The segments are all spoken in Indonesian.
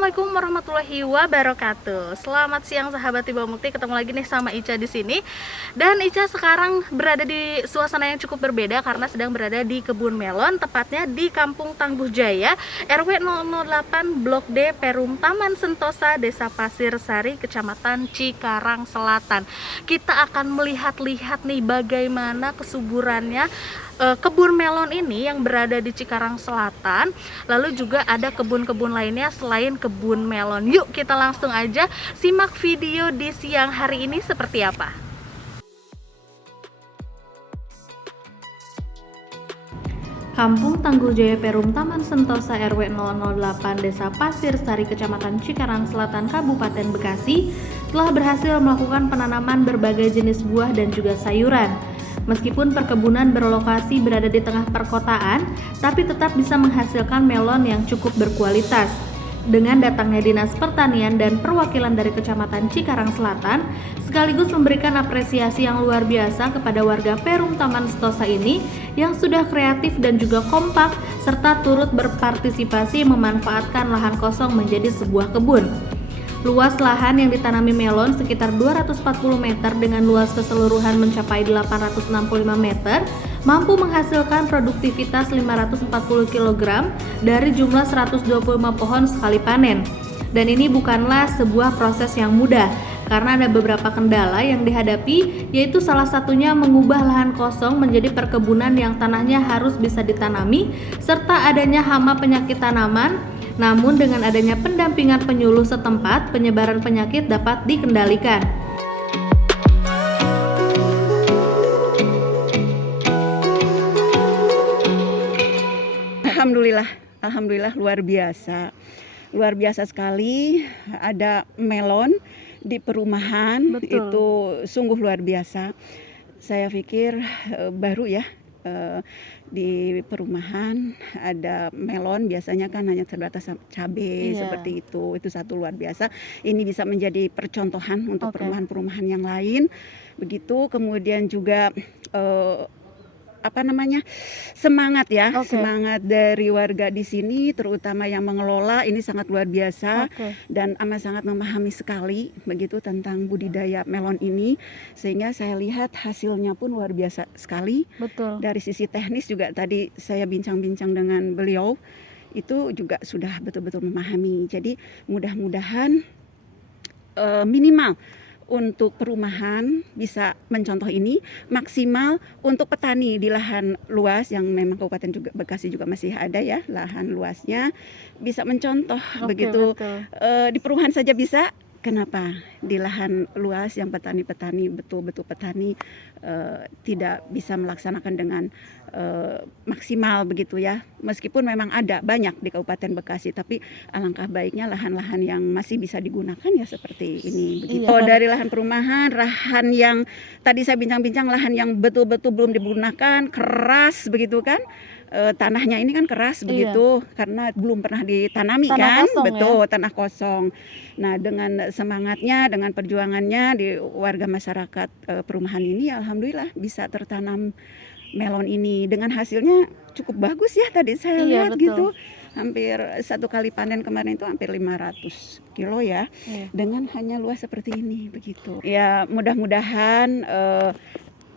Assalamualaikum warahmatullahi wabarakatuh. Selamat siang sahabat Tiba Mukti, ketemu lagi nih sama Ica di sini. Dan Ica sekarang berada di suasana yang cukup berbeda karena sedang berada di kebun melon, tepatnya di Kampung Tangguh Jaya, RW 008 Blok D, Perum Taman Sentosa, Desa Pasir Sari, Kecamatan Cikarang Selatan. Kita akan melihat-lihat nih bagaimana kesuburannya kebun melon ini yang berada di Cikarang Selatan. Lalu juga ada kebun-kebun lainnya selain kebun melon. Yuk kita langsung aja simak video di siang hari ini seperti apa. Kampung Tangguh Jaya, Perum Taman Sentosa, RW 008 Desa Pasir Sari, Kecamatan Cikarang Selatan, Kabupaten Bekasi telah berhasil melakukan penanaman berbagai jenis buah dan juga sayuran. Meskipun perkebunan berlokasi berada di tengah perkotaan, tapi tetap bisa menghasilkan melon yang cukup berkualitas. Dengan datangnya Dinas Pertanian dan perwakilan dari Kecamatan Cikarang Selatan, sekaligus memberikan apresiasi yang luar biasa kepada warga Perum Taman Sentosa ini yang sudah kreatif dan juga kompak, serta turut berpartisipasi memanfaatkan lahan kosong menjadi sebuah kebun. Luas lahan yang ditanami melon sekitar 240 meter dengan luas keseluruhan mencapai 865 meter, mampu menghasilkan produktivitas 540 kg dari jumlah 125 pohon sekali panen. Dan ini bukanlah sebuah proses yang mudah, karena ada beberapa kendala yang dihadapi, yaitu salah satunya mengubah lahan kosong menjadi perkebunan yang tanahnya harus bisa ditanami, serta adanya hama penyakit tanaman. Namun dengan adanya pendampingan penyuluh setempat, penyebaran penyakit dapat dikendalikan. Alhamdulillah luar biasa sekali. Ada melon di perumahan. Betul. Itu sungguh luar biasa. Saya pikir baru ya. Di perumahan ada melon, biasanya kan hanya terbatas cabai, seperti itu satu luar biasa. Ini bisa menjadi percontohan untuk perumahan-perumahan yang lain. Begitu, kemudian juga semangat semangat dari warga di sini, terutama yang mengelola, ini sangat luar biasa. Dan amat sangat memahami sekali begitu tentang budidaya melon ini, sehingga saya lihat hasilnya pun luar biasa sekali. Betul. Dari sisi teknis juga tadi saya bincang-bincang dengan beliau, itu juga sudah betul-betul memahami. Jadi mudah-mudahan minimal untuk perumahan bisa mencontoh ini, maksimal untuk petani di lahan luas yang memang Kabupaten juga Bekasi juga masih ada ya lahan luasnya, bisa mencontoh begitu. Di perumahan saja bisa, kenapa di lahan luas yang petani-petani betul-betul petani tidak bisa melaksanakan dengan maksimal begitu ya. Meskipun memang ada banyak di Kabupaten Bekasi, tapi alangkah baiknya lahan-lahan yang masih bisa digunakan ya seperti ini begitu. Dari lahan perumahan, lahan yang tadi saya bincang-bincang, lahan yang betul-betul belum digunakan, keras begitu kan. Tanahnya ini kan keras begitu karena belum pernah ditanami tanah kan, betul ya? Tanah kosong. Nah, dengan semangatnya, dengan perjuangannya di warga masyarakat perumahan ini, alhamdulillah bisa tertanam melon ini dengan hasilnya cukup bagus ya, tadi saya lihat betul. Gitu hampir satu kali panen kemarin itu hampir 500 kilo ya, dengan hanya luas seperti ini begitu ya. Mudah-mudahan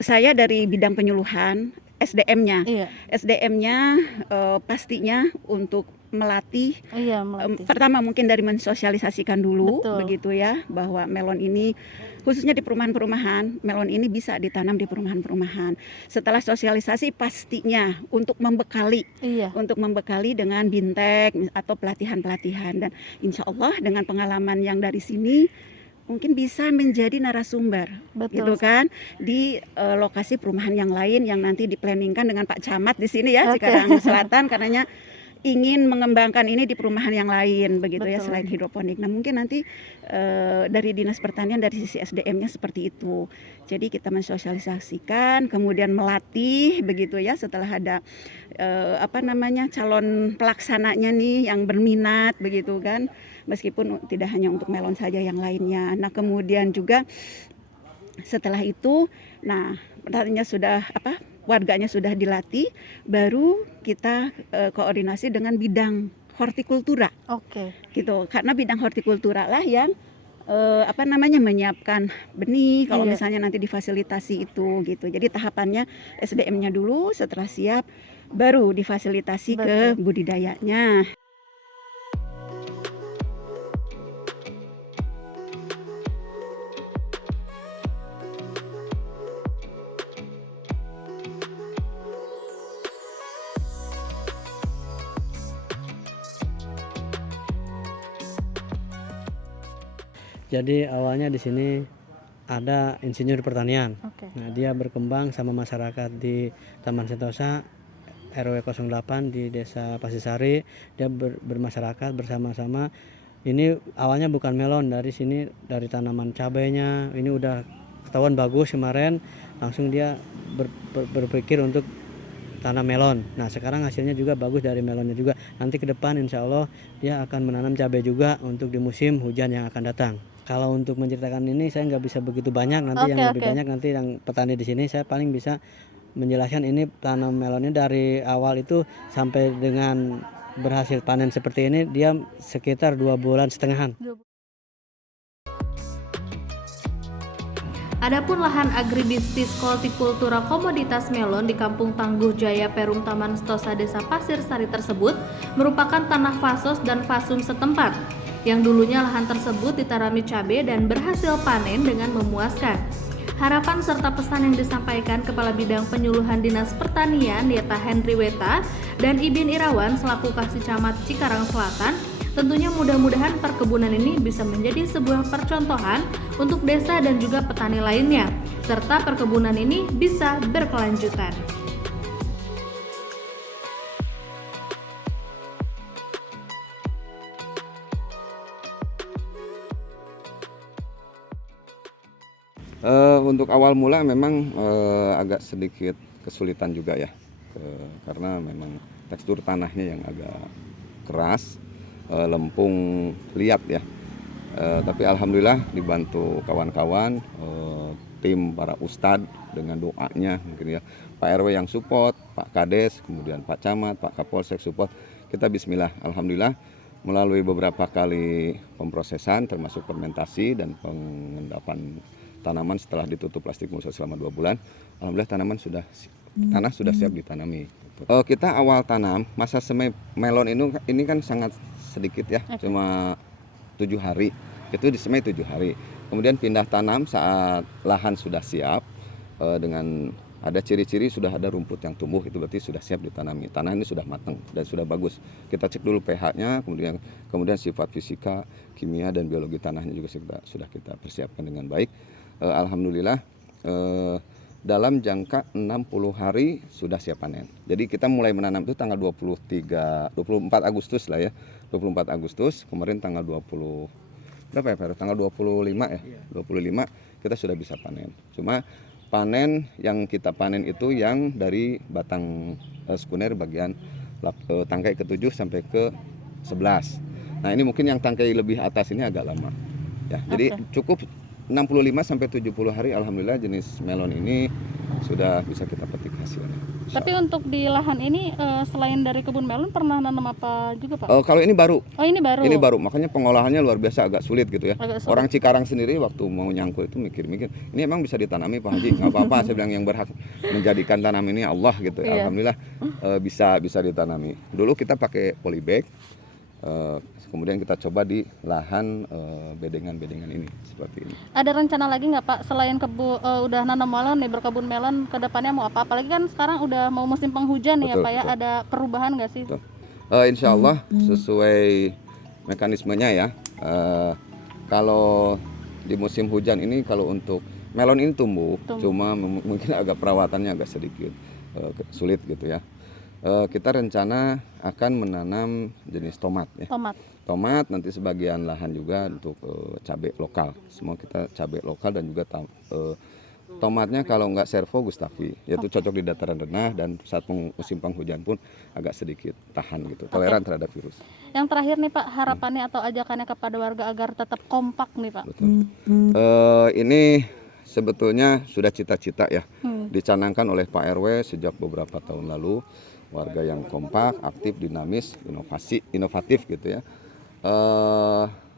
saya dari bidang penyuluhan SDM-nya pastinya untuk melatih. Pertama mungkin dari mensosialisasikan dulu. Betul. Begitu ya, bahwa melon ini khususnya di perumahan-perumahan, melon ini bisa ditanam di perumahan-perumahan. Setelah sosialisasi pastinya untuk membekali dengan bintek atau pelatihan-pelatihan, dan insya Allah dengan pengalaman yang dari sini mungkin bisa menjadi narasumber. Betul. Gitu kan, di lokasi perumahan yang lain yang nanti diplanningkan dengan Pak Camat di sini ya, Cikarang Selatan, karenanya ingin mengembangkan ini di perumahan yang lain begitu. Betul. Ya, selain hidroponik. Nah, mungkin nanti dari Dinas Pertanian dari sisi SDM-nya seperti itu. Jadi kita mensosialisasikan, kemudian melatih begitu ya, setelah ada calon pelaksananya nih yang berminat begitu kan. Meskipun tidak hanya untuk melon saja, yang lainnya. Nah, kemudian juga setelah itu, nah, pertaniannya sudah warganya sudah dilatih, baru kita koordinasi dengan bidang hortikultura Oke. gitu, karena bidang hortikultura lah yang menyiapkan benih kalau Iya. misalnya nanti difasilitasi itu gitu. Jadi tahapannya SDM-nya dulu, setelah siap baru difasilitasi ke Betul. budidayanya. Jadi awalnya di sini ada insinyur pertanian. Oke. Nah, dia berkembang sama masyarakat di Taman Sentosa RW 08 di Desa Pasisari. Dia bermasyarakat bersama-sama. Ini awalnya bukan melon, dari sini dari tanaman cabainya. Ini udah ketahuan bagus kemarin, langsung dia berpikir untuk tanam melon. Nah, sekarang hasilnya juga bagus dari melonnya juga. Nanti ke depan insya Allah dia akan menanam cabai juga untuk di musim hujan yang akan datang. Kalau untuk menceritakan ini saya nggak bisa begitu banyak, nanti yang lebih banyak nanti yang petani di sini. Saya paling bisa menjelaskan ini tanam melonnya dari awal itu sampai dengan berhasil panen seperti ini dia sekitar 2,5 bulan. Adapun lahan agribisnis hortikultura komoditas melon di Kampung Tangguh Jaya Perum Taman Sentosa Desa Pasir Sari tersebut merupakan tanah fasos dan fasum setempat yang dulunya lahan tersebut ditanami cabai dan berhasil panen dengan memuaskan. Harapan serta pesan yang disampaikan Kepala Bidang Penyuluhan Dinas Pertanian Yeta Henry Weta dan Ibin Irawan selaku Kasih Camat Cikarang Selatan, tentunya mudah-mudahan perkebunan ini bisa menjadi sebuah percontohan untuk desa dan juga petani lainnya, serta perkebunan ini bisa berkelanjutan. Untuk awal mula memang agak sedikit kesulitan juga ya, karena memang tekstur tanahnya yang agak keras, lempung liat ya. Tapi alhamdulillah dibantu kawan-kawan, tim para ustadz dengan doanya mungkin ya, Pak RW yang support, Pak Kades, kemudian Pak Camat, Pak Kapolsek support. Kita bismillah, alhamdulillah melalui beberapa kali pemprosesan termasuk fermentasi dan pengendapan tanaman setelah ditutup plastik mulsa selama 2 bulan, alhamdulillah tanah sudah siap ditanami. Kita awal tanam masa semai melon ini kan sangat sedikit ya, cuma 7 hari. Itu disemai 7 hari. Kemudian pindah tanam saat lahan sudah siap, dengan ada ciri-ciri sudah ada rumput yang tumbuh, itu berarti sudah siap ditanami. Tanah ini sudah matang dan sudah bagus. Kita cek dulu pH-nya, kemudian sifat fisika, kimia dan biologi tanahnya juga sudah kita persiapkan dengan baik. Alhamdulillah dalam jangka 60 hari sudah siap panen. Jadi kita mulai menanam itu tanggal 24 Agustus lah ya. 24 Agustus, kemarin tanggal 20 berapa ya Pak? Tanggal 25 ya. 25 kita sudah bisa panen. Cuma panen yang kita panen itu yang dari batang skuner bagian tangkai ke-7 sampai ke-11. Nah, ini mungkin yang tangkai lebih atas ini agak lama. Ya, jadi cukup 65 sampai 70 hari alhamdulillah jenis melon ini sudah bisa kita petik hasilnya. Tapi untuk di lahan ini selain dari kebun melon pernah nanam apa juga Pak? Kalau ini baru. Oh, ini baru. Ini baru, makanya pengolahannya luar biasa agak sulit gitu ya. Agak sulit. Orang Cikarang sendiri waktu mau nyangkul itu mikir-mikir, ini emang bisa ditanami Pak Haji? Nggak apa-apa, saya bilang yang berhak menjadikan tanam ini Allah gitu. Iya. Alhamdulillah bisa ditanami. Dulu kita pakai polybag. Kemudian kita coba di lahan bedengan-bedengan ini seperti ini. Ada rencana lagi nggak Pak selain udah nanam melon nih, berkebun melon, ke depannya mau apa? Apalagi kan sekarang udah mau musim penghujan nih ya Pak ya, ada perubahan nggak sih? Betul. Insya Allah sesuai mekanismenya ya. Kalau di musim hujan ini, kalau untuk melon ini tumbuh. Cuma mungkin agak perawatannya agak sedikit sulit gitu ya. Kita rencana akan menanam jenis tomat ya. Tomat nanti sebagian lahan juga untuk cabai lokal. Semua kita cabai lokal dan juga tomatnya kalau nggak servo Gustavi, yaitu cocok di dataran rendah dan saat musim penghujan pun agak sedikit tahan gitu, toleran terhadap virus. Yang terakhir nih Pak, harapannya atau ajakannya kepada warga agar tetap kompak nih Pak. Betul. Ini sebetulnya sudah cita-cita ya, dicanangkan oleh Pak RW sejak beberapa tahun lalu. warga yang kompak, aktif, dinamis, inovatif gitu ya.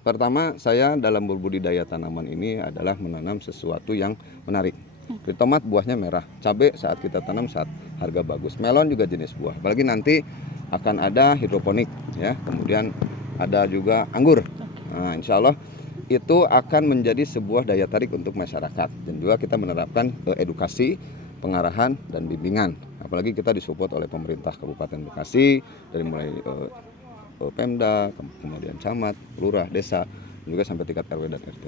Pertama saya dalam berbudidaya tanaman ini adalah menanam sesuatu yang menarik. Di tomat buahnya merah, cabai saat kita tanam saat harga bagus, melon juga jenis buah. Apalagi nanti akan ada hidroponik ya, kemudian ada juga anggur. Nah, insya Allah itu akan menjadi sebuah daya tarik untuk masyarakat, dan juga kita menerapkan edukasi, pengarahan dan bimbingan. Apalagi kita disupport oleh pemerintah Kabupaten Bekasi dari mulai Pemda, kemudian camat, lurah, desa, juga sampai tingkat RW dan RT.